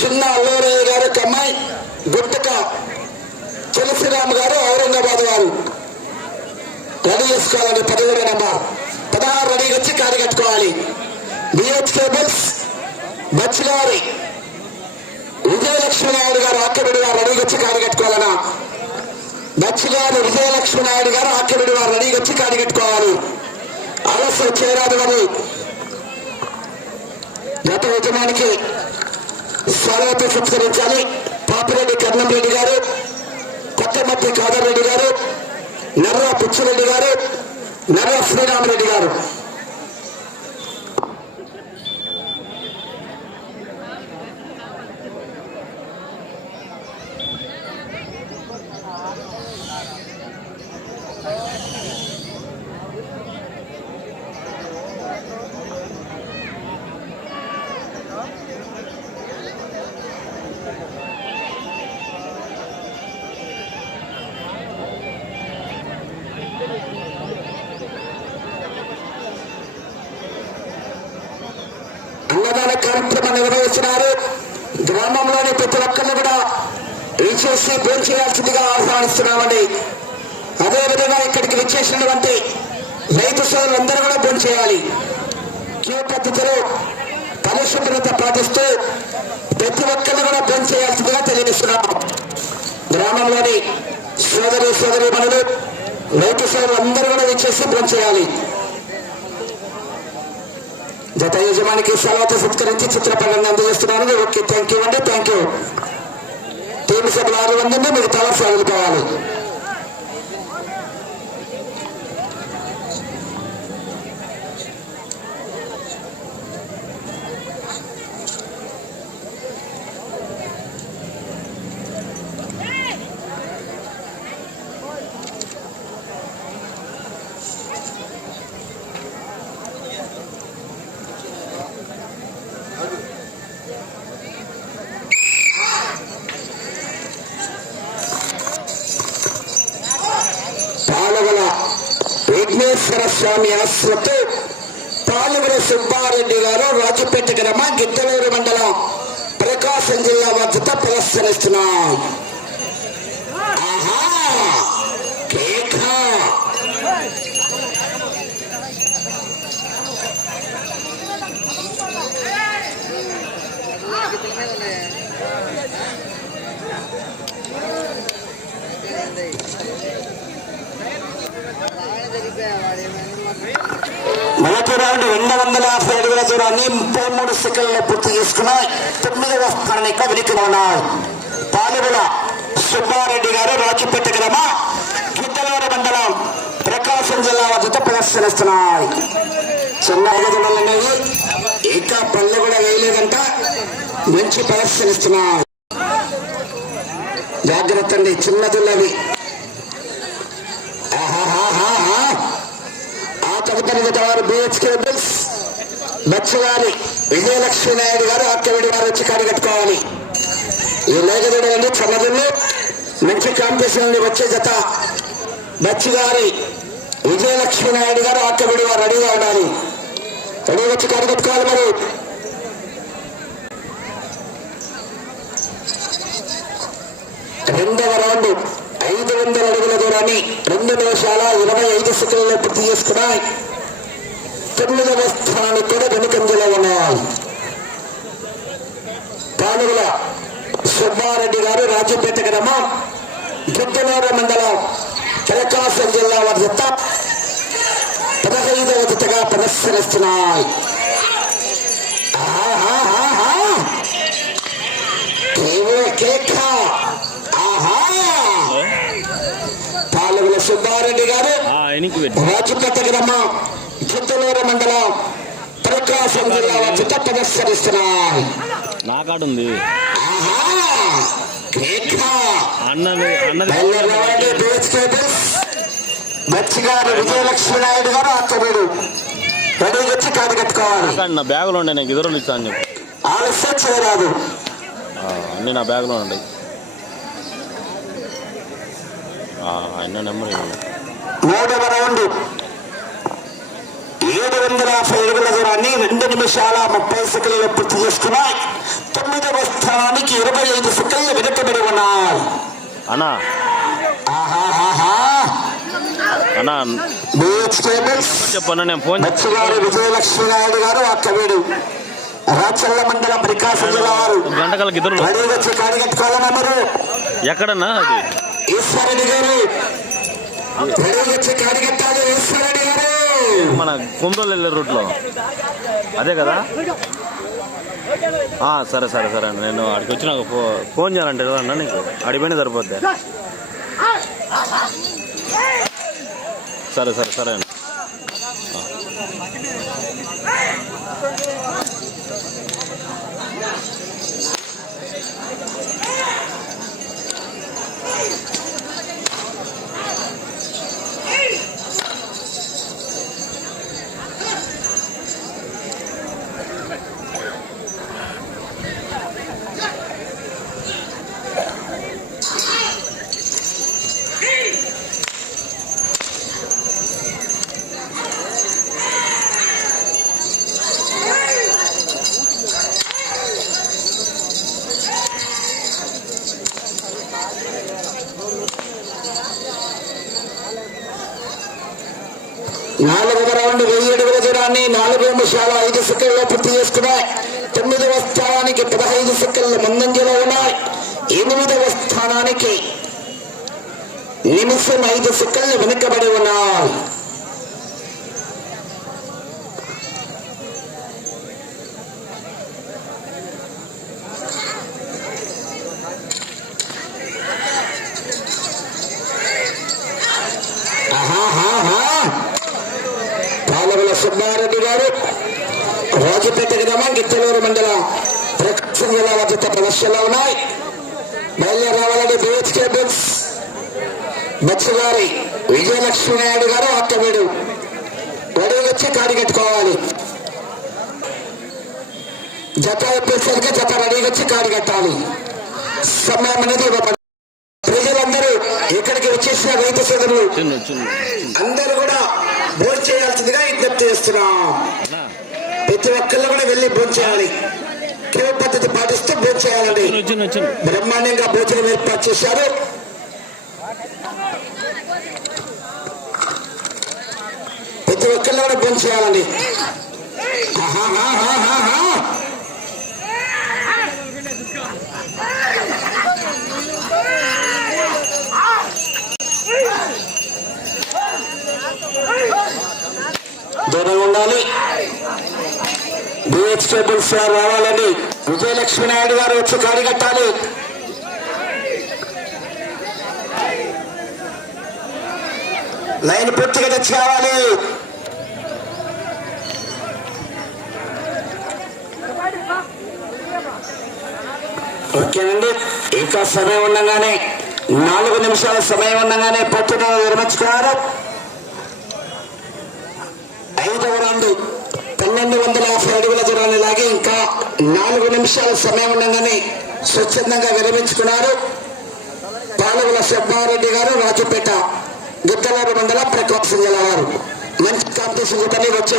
చిన్న అల్లూరయ్య గారు కమ్మాయి గుట్టక తులసిరామ్ గారు ఔరంగాబాద్ వారు. రెడీ చేసుకోవాలండి పదిహేడు నెంబర్. పదహారు రెడీ వచ్చి కాడి కట్టుకోవాలి. బిహెచ్ కేబుల్స్ బచ్చిగారి విజయలక్ష్మి నాయుడు గారు ఆక్కబిడి వారు రెడీగా వచ్చి కాడి కట్టుకోవాలన్నా. బచ్చిగారి విజయలక్ష్మి నాయుడు గారు ఆక్కబిడి వారు రెడీగా వచ్చి కాడి కట్టుకోవాలి. ఆలస్యం చేరాదు గత యజమానికి స్వాగతం సంస్కరించాలి పాపిరెడ్డి కర్ణంరెడ్డి గారు కొత్తమత్తి కాదర్ రెడ్డి గారు నర్ర పుచ్చిరెడ్డి గారు నర్ర శ్రీరామరెడ్డి గారు. కార్యక్రమం నిర్వహిస్తున్నారు. గ్రామంలోని ప్రతి ఒక్కరిని కూడా విచ్చేసి భోజనం చేయాల్సిందిగా ఆహ్వానిస్తున్నామండి. అదేవిధంగా ఇక్కడికి విచ్చేసినటువంటి రైతు సోదరులందరూ కూడా భోజనం చేయాలి. క్యూ పద్ధతిలో పరిశుభ్రత పాటిస్తూ ప్రతి ఒక్కరిని కూడా భోజనం చేయాల్సిందిగా తెలియజేస్తున్నాము. గ్రామంలోని సోదరి సోదరి మనులు రైతు సోదరులందరూ కూడా విచ్చేసి భోజనం చేయాలి. జత యజమానికి సెలవుతో సత్కరించి చిత్రపటాన్ని అందజేస్తున్నాను. ఓకే థ్యాంక్ యూ అండి థ్యాంక్ యూ టీమ్ సభ్యులు ఆరు మంది మీరు తల సాగిపోవాలి పాలవల విఘ్నేశ్వర స్వామి ఆశ్రతో పాలవల సుబ్బారెడ్డి గారు రాజపేట గ్రామ గిద్దలూరు మండలం ప్రకాశం జిల్లా వద్దత ప్రదర్శనిస్తున్నాం ఆహా కేక మొదటి రౌండ్ రెండు వందల యాభై అడుగుల దూరాన్ని ముప్పై మూడు సెకండ్లో పూర్తి చేసుకున్న తొమ్మిదవ స్థానాన్ని ఇంకా ఉన్నారు ఉన్నాయి సుబ్బారెడ్డి గారు రాజపేట గ్రామ గిద్దలూరు మండలం ప్రకాశం జిల్లా వద్ద ప్రదర్శనిస్తున్నాయి చిన్న ఎగదులు అనేవి ఇంకా పళ్ళు కూడా వేయలేదంట మంచి ప్రదర్శనిస్తున్నాయి జాగ్రత్త అండి చిన్నదులవి. ఆ తదుపరి వారు బిహెచ్కే బిల్స్ బచ్చగారి విజయలక్ష్మి నాయుడు గారు అక్కడి గారు వచ్చి కడగట్టుకోవాలి ఈ లేఖదుడు అండి మంచి కాంపిటీషన్ నుండి వచ్చే జత బచ్చిగారి విజయలక్ష్మి నాయుడు గారు అక్కడి వారు రెడీగా ఉండాలి. రెడీ వచ్చి కడగట్టుకోవాలి మరి. రెండవ రౌండ్ ఐదు వందల అడుగుల దూరాన్ని రెండు నిమిషాల ఇరవై ఐదు సెకండ్లలో పూర్తి చేసుకున్నాయి. తొమ్మిదవ స్థానానికి కూడా వెనుకంజలో ఉన్నాయి పాలుగుల సుబ్బారెడ్డి గారు రాజపేట గ్రామం గిద్దనూరు మండలం ప్రకాశం జిల్లా వారి జత పదహైదవ జతగా ప్రదర్శనిస్తున్నాయి. పాలగుల సుబ్బారెడ్డి గారు రాజపేట గ్రామం గిద్దలూరు మండలం ప్రకాశం జిల్లా వద్ద ప్రదర్శనిస్తున్నాయి నా కాడ ఉంది. ఆహా! కేక! అన్నది అన్నది మచ్చిగారు విజయలక్ష్మి నాయుడు గారు అత్తమీరు రెడీ వచ్చి కాదు కట్టుకోవాలి. నా బ్యాగులో ఉండే నాకు ఇద్దరు ఇచ్చా అని చెప్పు. ఆలస్యం చేయరాదు. అన్నీ నా బ్యాగులో ఉన్నాయి ఆ, అన్న నెంబర్ మూడవ రౌండ్ ఏడు వందల యాభై దూరాన్ని రెండు నిమిషాల ముప్పై సెకండ్లు పూర్తి చేసుకున్నాయి. తొమ్మిదవ స్థానానికి ఇరవై ఐదు సెకండ్లు వెనుకబడి ఉన్నాయి. అన్నా. ఆహాహాహా. అన్నా. బీచ్ కేబుల్స్ చెప్పన్నా నేను ఫోన్ చేస్తా. మత్స్యగారు విజయలక్ష్మి నాయుడు గారు అక్కవేడు. రాచల్ల మండలం ప్రకాశం జిల్లా వారు. గంటకాల గిద్దరు రెడీ వచ్చి కాడిగట్టుకోవాలన్నారు ఎక్కడన్నా అది? ఈశ్వరెడ్డి గారు. రెడీ వచ్చి కాడిగట్టాలి ఈశ్వరెడ్డి గారు. మన కుందోలు వెళ్ళే రూట్లో. అదే కదా? సరే సరే సరే అండి నేను అక్కడికి వచ్చి నాకు ఫో ఫోన్ చేయాలంటే కదా అన్న నీకు? అడిపోయినా సరిపోద్ది. సరే సరే సరే అండి నాలుగవ రౌండ్ వెయ్యి అడుగుల దూరాన్ని నాలుగు నిమిషాల ఐదు సెకండ్లో పూర్తి చేసుకున్నాయి తొమ్మిదవ స్థానానికి పదహైదు సెకండ్ల ముందంజలో ఉన్నాయి. ఎనిమిదవ స్థానానికి నిమిషం ఐదు సెకండ్లు వెనుకబడి ఉన్నాయి ఆహాహాహా. పాలవల సుబ్బారెడ్డి గారు. రాజపేట గ్రామం గిత్తలూరు మండలం ప్రకాశం జిల్లా వద్ద ప్రదర్శనలో ఉన్నాయి. బయలుదేరి రావాలని బిహెచ్ కేబుల్స్ బచ్చగారి విజయలక్ష్మి నాయుడు గారు అత్తమీడు రెడీ వచ్చి కాడి కట్టుకోవాలి. జత చెప్పేసరికి జత రెడీ వచ్చి కాడి కట్టాలి. సమయం అనేది ప్రజలందరూ ఇక్కడికి వచ్చేసిన రైతు సోదరులు. అందరూ కూడా భోజనం చేస్తున్నాం ప్రతి ఒక్కళ్ళు కూడా వెళ్ళి భోజనం చేయాలి. క్యూ పద్ధతి పాటిస్తూ చిన్న బ్రహ్మాండంగా భోజనం ఏర్పాటు చేశారు. ప్రతి ఒక్కళ్ళు కూడా భోజనం చేయాలండి. దూరంగా ఉండాలి. బిహెచ్ కేబుల్స్ వారు విజయలక్ష్మి నాయుడు గారు వచ్చి కడిగట్టాలి లైన్ పూర్తిగా తెచ్చి కావాలి. ఓకేనండి. ఇంకా సమయం ఉండగానే నాలుగు నిమిషాల సమయం ఉండగానే పొత్తును నిర్మించుకున్నారు. ఐదవ రౌండ్. పన్నెండు వందల యాభై అడుగుల దూరాన్ని లాగి ఇంకా నాలుగు నిమిషాల సమయం ఉండగానే స్వచ్ఛందంగా విరమించుకున్నారు. పాలవుల సుబ్బారెడ్డి గారు రాజుపేట గిద్దలూరు మండలం ప్రకాశం జిల్లా వారు. మంచి కాంపిటీషన్ చెప్పని వచ్చే